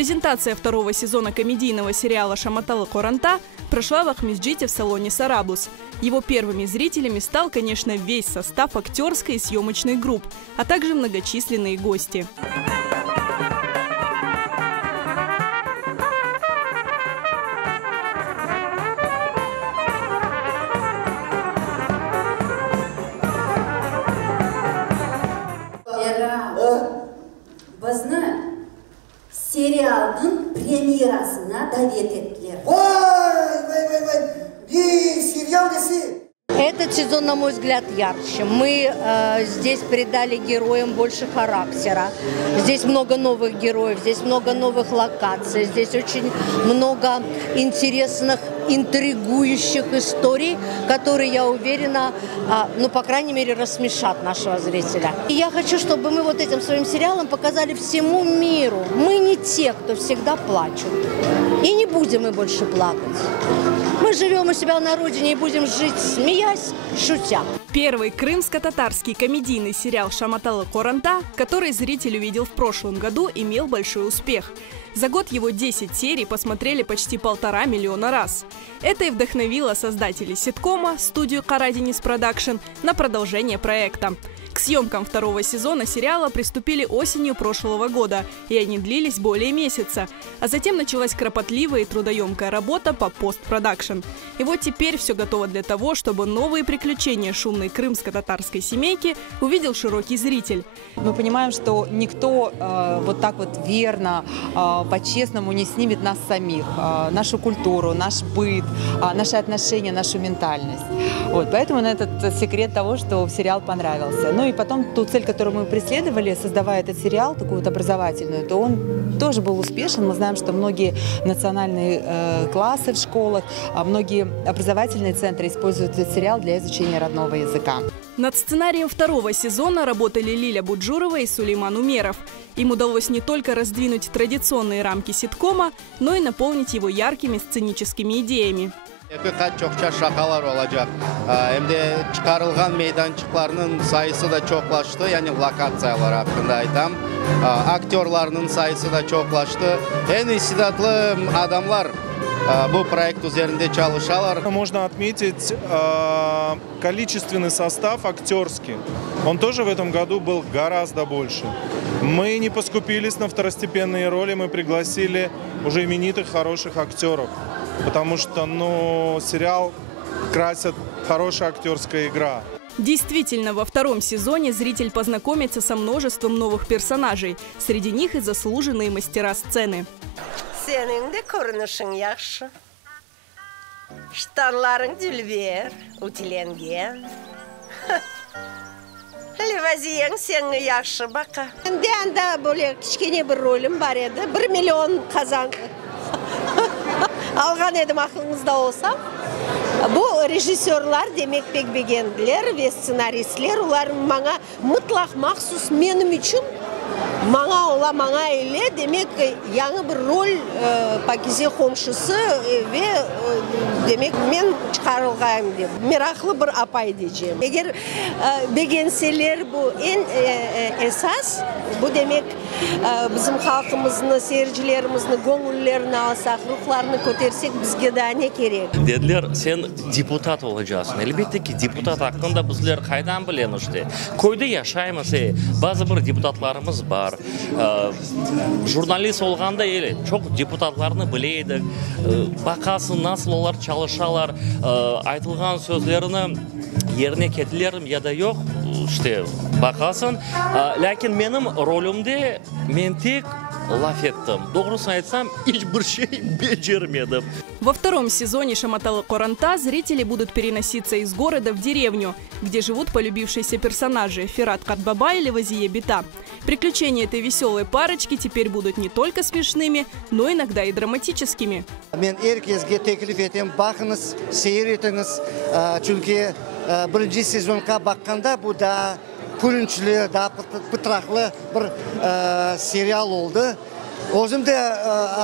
Презентация второго сезона комедийного сериала «Шаматалы Коранта» прошла в Ахмеджите в салоне «Сарабус». Его первыми зрителями стал, конечно, весь состав актерской и съемочной групп, а также многочисленные гости. Сериалдың премьерасына давет еттілер. Сериал десе. Этот сезон, на мой взгляд, ярче. Мы здесь придали героям больше характера. Здесь много новых героев, здесь много новых локаций, здесь очень много интересных, интригующих историй, которые, я уверена, ну, по крайней мере, рассмешат нашего зрителя. И я хочу, чтобы мы вот этим своим сериалом показали всему миру. Мы не те, кто всегда плачут. И не будем мы больше плакать. Мы живем у себя на родине и будем жить, смеясь, шутя. Первый крымско-татарский комедийный сериал «Шаматалы Коранта», который зритель увидел в прошлом году, имел большой успех. За год его 10 серий посмотрели почти 1,5 миллиона раз. Это и вдохновило создателей ситкома, студию «Караденис Продакшн», на продолжение проекта. К съемкам второго сезона сериала приступили осенью прошлого года, и они длились более месяца. А затем началась кропотливая и трудоемкая работа по постпродакшн. И вот теперь все готово для того, чтобы новые приключения шумной крымско-татарской семейки увидел широкий зритель. Мы понимаем, что никто вот так вот верно, по-честному не снимет нас самих, нашу культуру, наш быт, наши отношения, нашу ментальность. Вот, поэтому этот секрет того, что сериал понравился. Ну и потом ту цель, которую мы преследовали, создавая этот сериал, такую вот образовательную, то он тоже был успешен. Мы знаем, что многие национальные классы в школах, многие образовательные центры используют этот сериал для изучения родного языка. Над сценарием второго сезона работали Лиля Буджурова и Сулейман Умеров. Им удалось не только раздвинуть традиционные рамки ситкома, но и наполнить его яркими сценическими идеями. Çokça şakalar olacak. Hem de çıkarılgan meydançıklarının sayısı da çoklaştı. Yani lokatsiyalar hakkında aytam. Aktörlerinin sayısı da çoklaştı. En istidatlı adamlar bu проект üzerinde çalışıyorlar. Можно отметить количественный состав актерский. Он тоже в этом году был гораздо больше. Мы не поскупились на второстепенные роли, мы пригласили уже именитых хороших актеров. Потому что, сериал красит хорошая актерская игра. Действительно, во втором сезоне зритель познакомится со множеством новых персонажей. Среди них и заслуженные мастера сцены. Senin de görünüşün yaxşı. Ştarların dülber, utilengen. Levaziyen seni yaxşı baka. Ben de böyle kichkene bir rolüm var edi. 1 milyon kazan. Algan edim aklınızda olsa. Bu rejissörler demek pek beğendiler ve senaristler. Ular bana mutlak maksus benim için Маңа эле демек яңы bir rol Пакизе комшысы ve демек мен çıkarılgayım деп. Meraklı bir apay diyeceğim. Eğer beğenseler bu en esas bu demek bizim halkımızın, seyircilerimizin gönüllerini alsak, ruhlarını kötersek bizge daha ne gerek? Dediler sen депутат olacaksın. Elbette ki депутат hakkında bizler kaydan bilen işte. Köyde yaşaymız. Bazı bir депутатlarımız var. Jurnalist olganda eli çok депутатlarını bileydik. Bakasın nasıl olar çalışalar, aytılgan sözlerini yerine ketiler ya da yok. İşte bakasın. Lakin benim rolümde men tek laf ettim. Doğrusunu aytsam hiçbir şey becermedim. Во втором сезоне «Шаматалы Коранта» зрители будут переноситься из города в деревню, где живут полюбившиеся персонажи Ферат Катбаба и Левазие Бита. Приключения этой веселой парочки теперь будут не только смешными, но иногда и драматическими. Мен herkesге teklif etем, bakınız, seyir etiniz. Çünkü birinci sezonga bakanda bu da көрінчілі, да пытрақлы bir serial oldu. Өзім de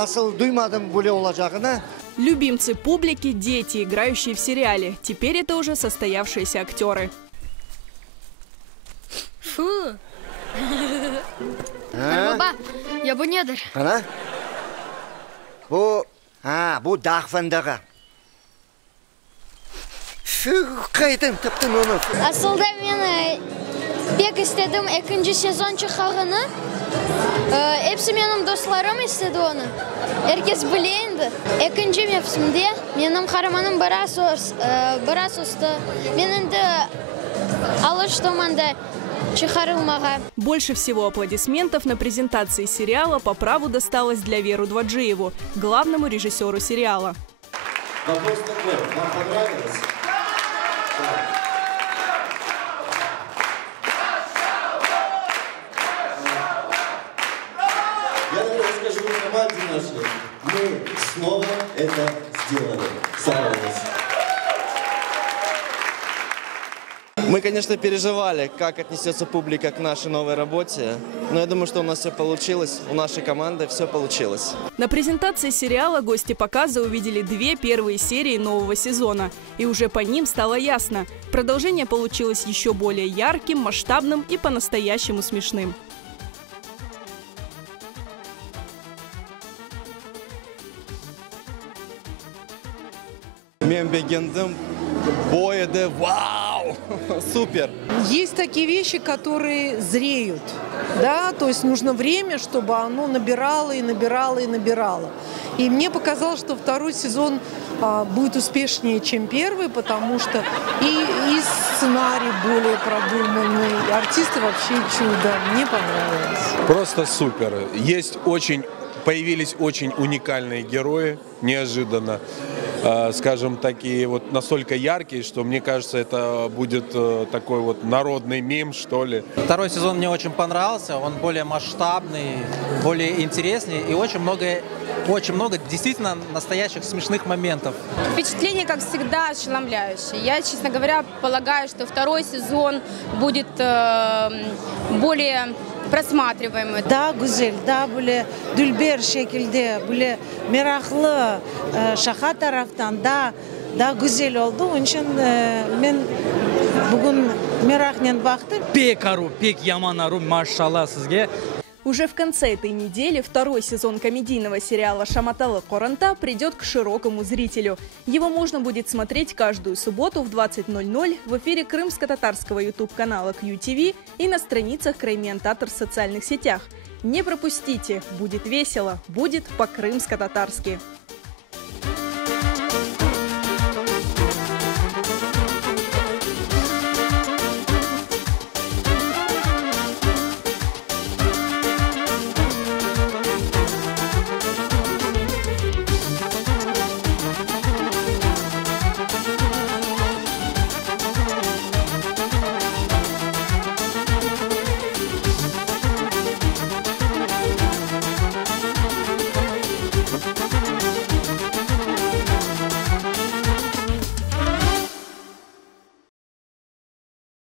asıl duymadım böyle olacağını. Любимцы публики – дети, играющие в сериале. Теперь это уже состоявшиеся актеры. Фу! Баба, я bu nedir? Ana? Bu dağ fındığı. Қайдан таптың оны? Асылда мен бек істедім екінші сезон шығағаны. Hepsi benim dostlarım istedi onu. Herkes bileydi. İkinci mevsimde benim kahramanım biraz usta. Benim de alıştım anda çıkarılmağa. Больше всего аплодисментов на презентации сериала по праву досталось для Веру Дваджиеву, главному режиссеру сериала. Вопрос такой, вам понравилось? Я расскажу команде нашей. Мы снова это сделали. Справились. Мы, конечно, переживали, как отнесется публика к нашей новой работе, но я думаю, что у нас все получилось, у нашей команды все получилось. На презентации сериала гости показа увидели 2 первые серии нового сезона. И уже по ним стало ясно – продолжение получилось еще более ярким, масштабным и по-настоящему смешным. Мен бегендім, бойды, вау, супер. Есть такие вещи, которые зреют, да, то есть нужно время, чтобы оно набирало и набирало и набирало. И мне показалось, что второй сезон будет успешнее, чем первый, потому что и сценарий более продуманный, и артисты вообще чудо. Мне понравилось. Просто супер. Появились очень уникальные герои, неожиданно. Скажем, такие вот настолько яркие, что мне кажется, это будет такой вот народный мем, что ли. Второй сезон мне очень понравился, он более масштабный, более интересный и очень много действительно настоящих смешных моментов. Впечатление, как всегда, ошеломляющее. Я, честно говоря, полагаю, что второй сезон будет более просматриваемый. Да, güzel, да, böyle dülber şekilde, böyle meraklı şaka taraftan da güzel oldu. Onun için ben bugün merakla baktım. Pek arı, pek yaman arı, maşallah sizge. Уже в конце этой недели второй сезон комедийного сериала «Шаматалы Коранта» придет к широкому зрителю. Его можно будет смотреть каждую субботу в 20:00 в эфире крымско-татарского YouTube-канала QTV и на страницах Краймен Татар в социальных сетях. Не пропустите, будет весело, будет по-крымско-татарски.